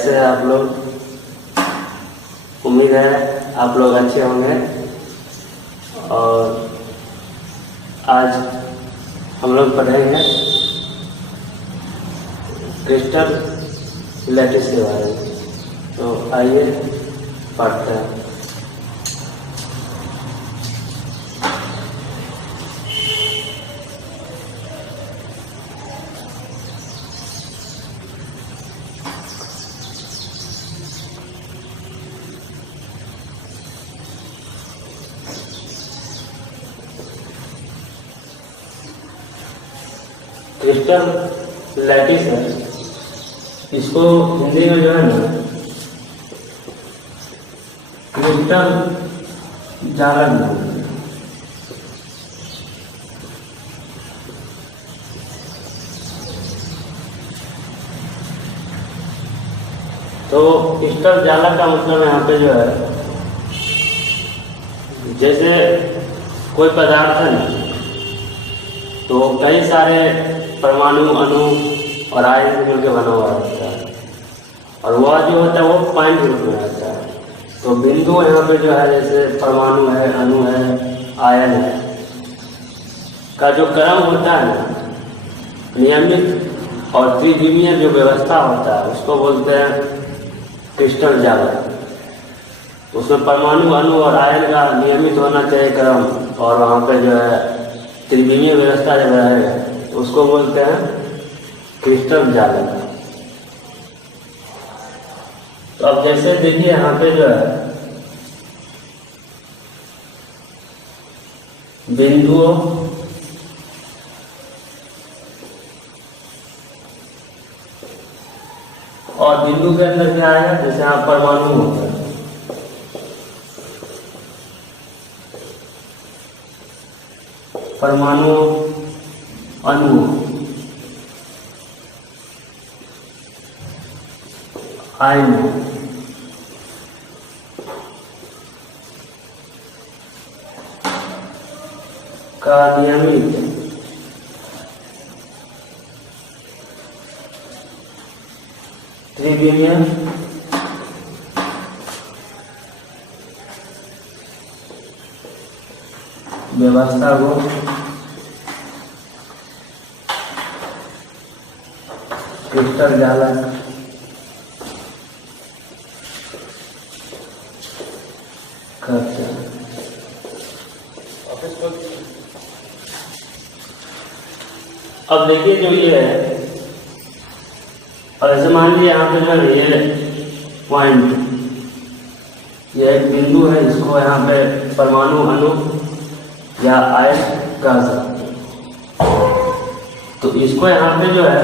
कैसे हैं आप लोग? उम्मीद है आप लोग अच्छे होंगे। और आज हम लोग पढ़ेंगे क्रिस्टल लैटिस के बारे में। तो आइए पढ़ते हैं। क्रिस्टल लैटिस है, इसको हिंदी में जो है ना क्रिस्टल जालक बोलते हैं। तो क्रिस्टल जालक का मतलब यहाँ पे जो है, जैसे कोई पदार्थ है ना, तो कई सारे परमाणु, अणु और आयन मिलकर बना हुआ रहता है, और वह जो होता है वो पॉइंट रूप में रहता है। तो बिंदु यहाँ पे जो है, जैसे परमाणु है, अणु है, आयन है, का जो क्रम होता है ना, नियमित और त्रिविमीय जो व्यवस्था होता है, उसको बोलते हैं क्रिस्टल जालक। उसमें परमाणु, अणु और आयन का नियमित होना चाहिए क्रम, और वहाँ पे जो है त्रिविमीय व्यवस्था जब रहेगा तो उसको बोलते हैं क्रिस्टल जालक। तो अब जैसे देखिए यहाँ पे जो है बिंदुओं और बिंदु के अंदर क्या है, जैसे यहाँ परमाणु होता है, परमाणु, अणु, आयन का नियमित त्रिविमीय व्यवस्था को क्रिस्टल जालक कहते हैं। अब देखिए जो ये है, और ऐसे मान लीजिए यहाँ पे जो है ये पॉइंट, ये एक बिंदु है, इसको यहाँ पे परमाणु, अणु या आयन कह सकते हैं। तो इसको यहाँ पे जो है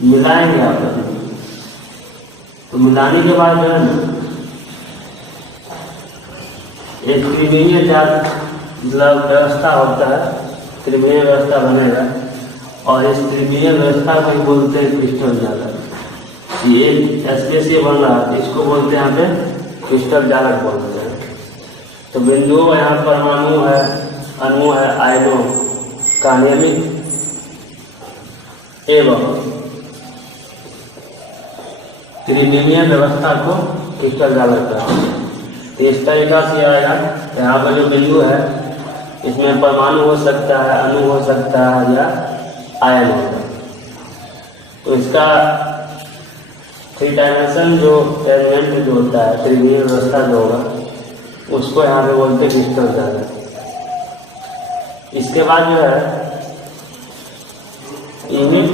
मिलाएंगे आप लोग। तो मिलाने के बाद जो है ना एक त्रिविमीय जाल मतलब व्यवस्था होता है, त्रिविमीय व्यवस्था बनेगा, और इस त्रिविमीय व्यवस्था को ही बोलते हैं क्रिस्टल जालक। ये एक स्पेस बन रहा है, इसको बोलते हैं यहाँ पे क्रिस्टल जालक बोलते हैं। तो बिंदुओं यहाँ परमाणु है, अणु है, आयनों का नियमित एवं त्रिविमीय व्यवस्था को क्रिस्टल जालक कहते हैं। तो इस तरीका से आएगा। यहाँ पर जो बिंदु है, इसमें परमाणु हो सकता है, अणु हो सकता है या आयन होगा। तो इसका थ्री डायमेंशन जो एलिमेंट जो होता है, त्रिविमीय व्यवस्था जो होगा, उसको यहाँ पे बोलते हैं क्रिस्टल जालक। इसके बाद जो है यूनिट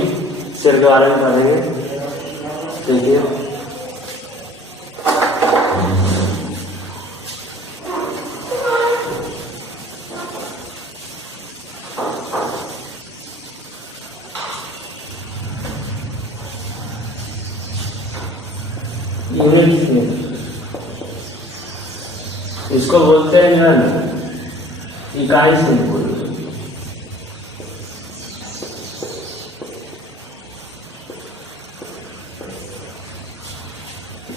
सेल के बारे में पढ़ेंगे। देखिए यूनिट सेल, इसको बोलते हैं जो है ना इकाई सेल बोलते हैं।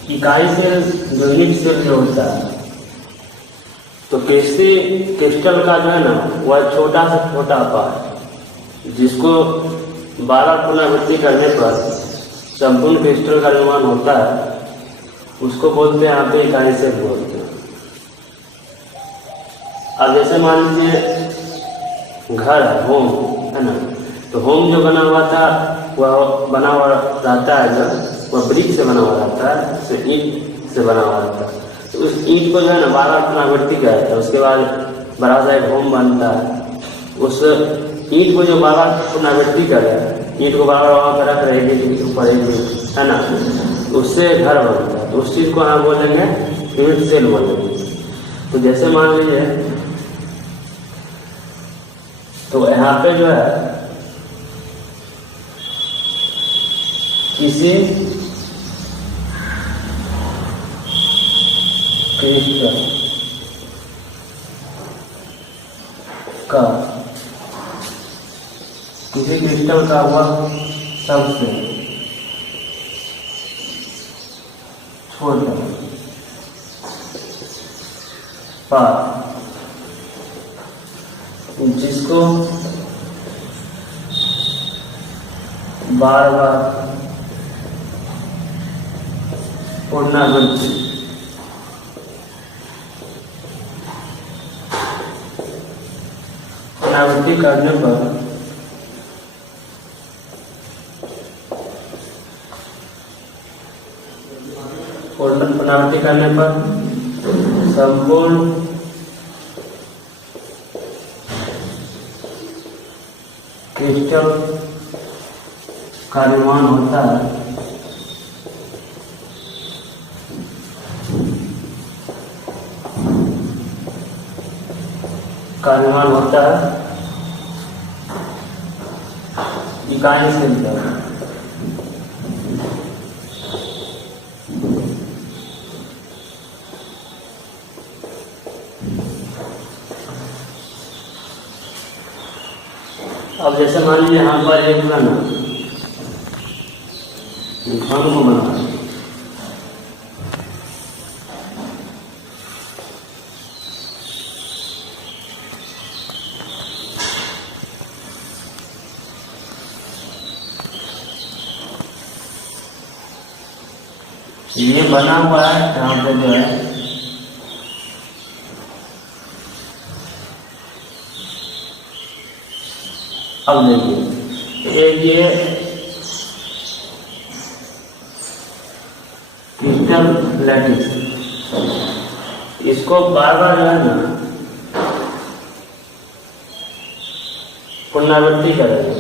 इकाई सेल, यूनिट सेल जो होता है, तो किसी क्रिस्टल का जो है ना वह छोटा से छोटा पार्ट, जिसको 12 पुनरावृत्ति करने पर संपूर्ण क्रिस्टल का निर्माण होता है उसको बोलते हैं यहाँ पे इकाई सेल बोलते हैं। अब जैसे मान लीजिए घर है, होम है ना, तो होम जो बना हुआ था वह बना हुआ रहता है, जब वह ब्रिक से बना हुआ रहता है, तो ईंट से बना हुआ रहता है। तो उस ईंट को जो है ना बार बार पुनरावृत्ति किया जाता है, उसके बाद बड़ा सा एक होम बनता है। उस ईंट को जो बार बार पुनरावृत्ति करे, ईंट को बार बार वहाँ पर रख रहेगी ऊपर है ना, उससे घर बनता है। तो उस चीज़ को हम बोलेंगे यूनिट सेल बोलेंगे। तो जैसे मान लीजिए, तो यहाँ पे जो है किसी क्रिस्टल का हुआ सबसे छोटा पार्ट जिसको बार बार पुनरावृत्ति करने पर संपूर्ण क्रिस्टल का निर्माण होता है। इकाई सेल द्वारा। अब जैसे मान लीजिए यहाँ पर एक घन को बना, ये बना हुआ है यहाँ पे जो है अब देखिए ये क्रिस्टल लैटिस, इसको बार बार जो है ना पुनरावृत्ति करेंगे।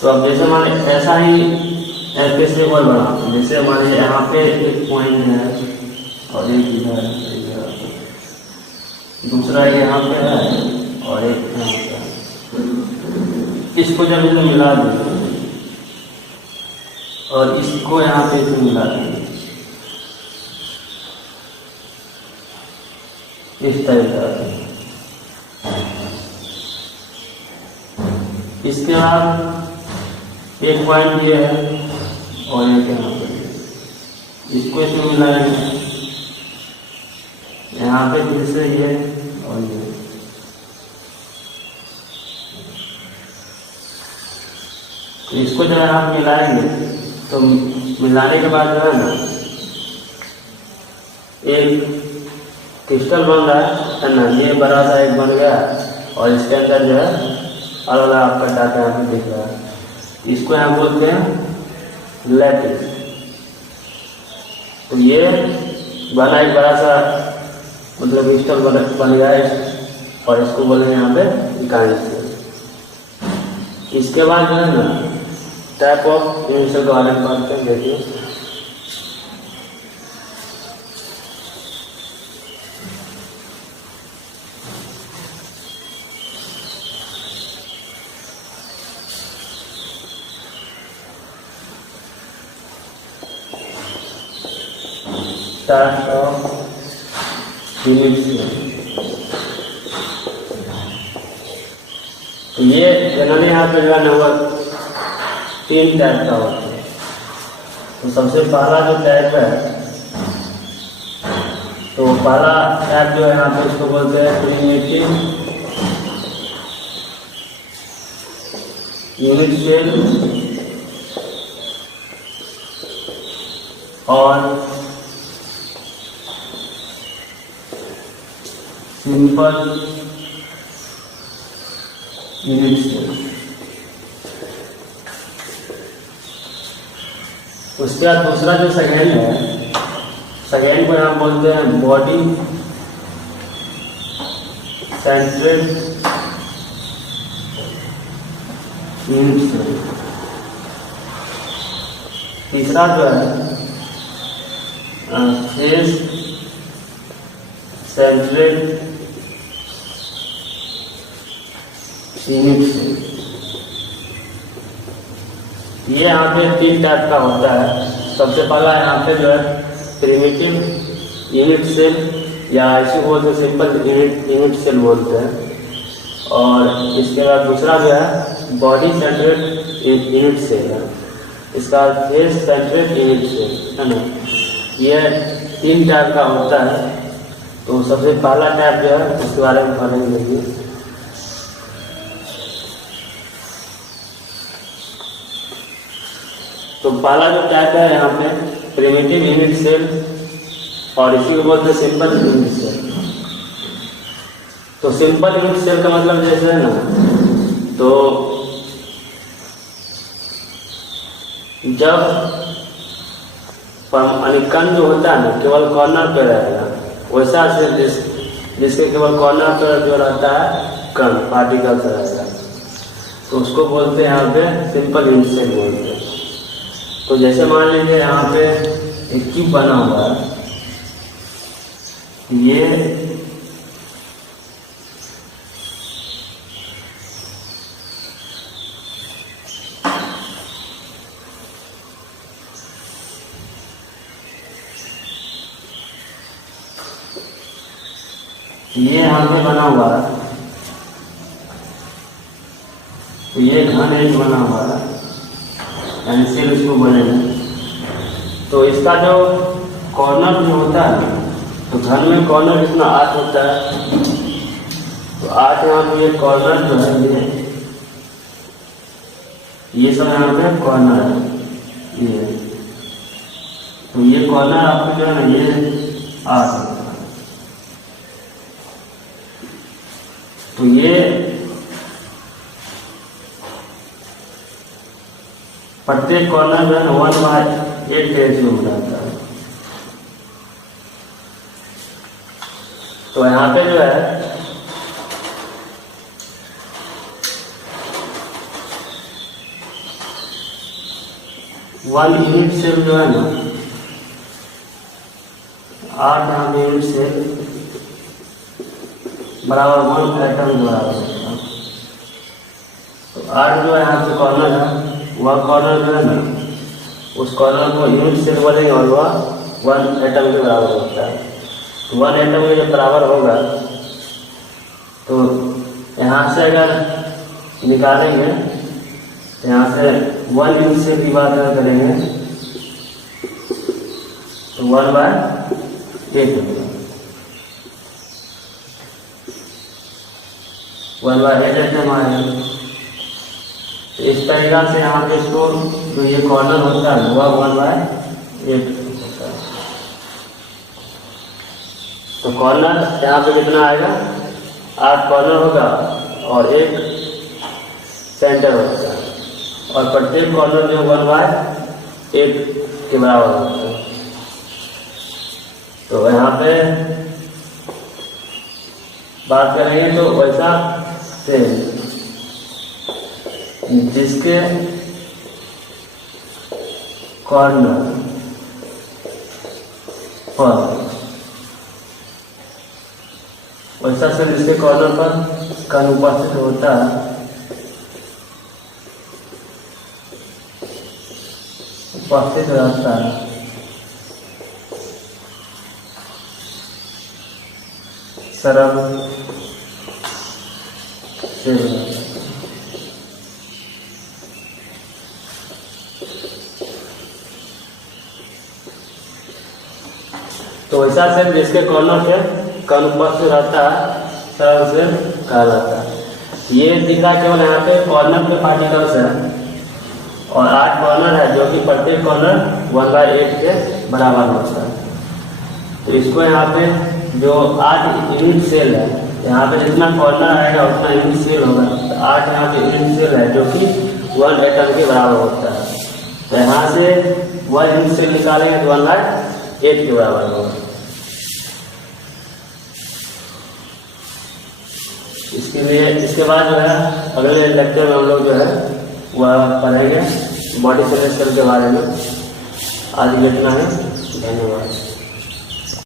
तो अब जैसे मान ऐसा ही ऐसे और बना, जैसे मान लीजिए यहाँ पे एक पॉइंट है और एक इधर, दूसरा यहाँ पे है और एक यहाँ पे है। इसको जब इसे मिला देंगे और इसको यहाँ पे इसे मिला देंगे इस तरीके से। इसके बाद एक पॉइंट ये है और एक यहाँ पे, इसको इसमें मिलाएंगे, यहाँ पे फिर से ये और ये। तो इसको जब आप मिलाएंगे तो मिलाने के बाद जो है ना एक क्रिस्टल बन रहा है ना, ये बड़ा सा एक बन गया और इसके अंदर जो है अलग अलग आपका डाटा यहाँ पे दिख रहा है। इसको यहाँ बोलते हैं लैटिस। तो ये बना एक बड़ा सा मतलब क्रिस्टल बन गया है और इसको बोलेंगे यहाँ पे इकाई सेल। इसके बाद जो है ना टाइप ऑफ यूनिट सेल के बारे में बात करें। देखिए टाइप ऑफ यूनिट सेल। तो ये जनरली यहाँ पे जो है ना वो 3 टाइप का होता है। तो सबसे पहला जो टाइप है, तो पहला टाइप जो है यहाँ पे उसको बोलते हैं प्रिमिटिव यूनिट सेल और सिंपल यूनिट सेल। उसके बाद दूसरा जो सेकेंड है, सेकेंड को हम बोलते हैं बॉडी सेंट्रेड यूनिट सेल। तीसरा जो है फेस सेंट्रेड यूनिट सेल। ये यहाँ पे 3 टाइप का होता है। सबसे पहला यहाँ पे जो है प्रिमिटिव यूनिट सेल या इसी बोलते हैं सिंपल यूनिट सेल बोलते हैं। और इसके बाद दूसरा जो है बॉडी सेंट्रेड यूनिट सेल है। इसका फेस सेंट्रेड यूनिट सेल है ना। ये 3 टाइप का होता है। तो सबसे पहला टाइप जो है उसके बारे में पढ़ेंगे। तो पहला जो टाइप है यहाँ पे प्रिमिटिव यूनिट सेल और इसी को बोलते हैं सिंपल यूनिट सेल। तो सिंपल यूनिट सेल का मतलब जैसे है ना, तो जब कण जो होता है ना केवल कॉर्नर पे रहेगा, वैसा सेल जिसके केवल कॉर्नर पर जो रहता है कण पार्टिकल्स रहेगा, तो उसको बोलते हैं यहाँ पे सिंपल यूनिट सेल बोलते हैं। तो जैसे मान लीजिए यहाँ पे एक क्यूब बना हुआ है, ये यहाँ पे बना हुआ है, तो ये घन एक बना हुआ है, यानी सेल इसको बोलेंगे। तो इसका जो कॉर्नर जो होता है, तो घन में कॉर्नर इतना 8 होता है। तो 8 यहाँ पे ये कॉर्नर जो है ये सब यहाँ पे कॉर्नर है ये। तो ये कॉर्नर आपको जो है ना ये 8 होता है। तो ये प्रत्येक कॉर्नर जो है ना 1/8 रेशियो में रहता है। तो यहाँ पे जो है वन यूनिट सेल जो है ना 8 यूनिट सेल बराबर 1 एटम जो है। तो 8 जो है यहाँ पे कॉर्नर है, वह कॉर्नर जो है ना उस कॉर्नर को यूनिट सेल बोलेंगे और वह 1 एटम के बराबर होता है। तो 1 एटम के जब बराबर होगा तो यहाँ से अगर निकालेंगे तो यहाँ से 1 यूनिट सेल की बात अगर करेंगे तो 1/8 होगा। 1/8 एटम आएगा। इस तरीका से यहाँ पे इसको जो ये कॉर्नर होता है वह 1/8 होता है। तो कॉर्नर यहाँ पे कितना आएगा, 8 कॉर्नर होगा और एक सेंटर होता है, और प्रत्येक कॉर्नर जो 1/8 के बराबर होता है। तो यहाँ पे बात करेंगे तो वैसा से जिसके कॉर्नर पर वैसा से जिसके कॉर्नर पर कण उपस्थित होता है, उपस्थित रहता है, सरल सेल। तो ऐसा सेल जिसके कॉर्नर पे कण उपस्थित रहता है सरल सेल कहलाता है। ये दिखा केवल यहाँ पे कॉर्नर पे पार्टिकल्स है, और 8 कॉर्नर है जो कि प्रत्येक कॉर्नर 1/8 के बराबर होता है। तो इसको यहाँ पे जो 8 यूनिट सेल है, यहाँ पे जितना कॉर्नर आएगा उतना यूनिट सेल होगा। तो 8 यहाँ पे यूनिट सेल है जो कि 1 एटम के बराबर होता है। तो यहाँ से 1 यूनिट सेल निकालेंगे तो 1/8 के बराबर होगा। इसके बाद जो है अगले लेक्चर में हम लोग जो है वह पढ़ेंगे बॉडी सेल स्ट्रक्चर के बारे में। आज इतना है, धन्यवाद।